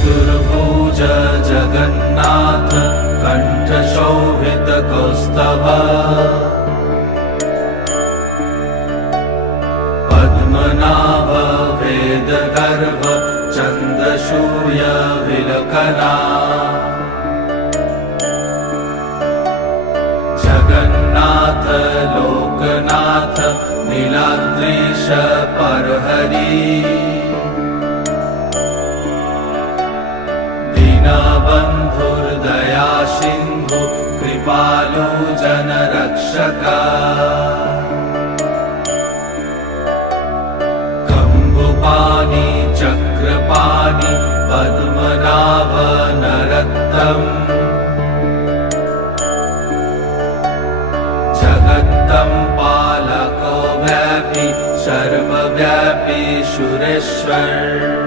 चतुर्भुज जगन्नाथ कण्ठशोभितकौस्तभ पद्मनाभ वेदगर्भ चन्द्रसूर्य विलकना जगन्नाथ लोकनाथ नीलाद्रीश परहरि दीनबन्धुर्दया सिन्धु कृपालु जनरक्षक कम्बुपाणि चक्रपाणि पद्मनाभ नरोत्तम जगत्तं पालको व्यापी सर्वव्यापी सुरेश्वर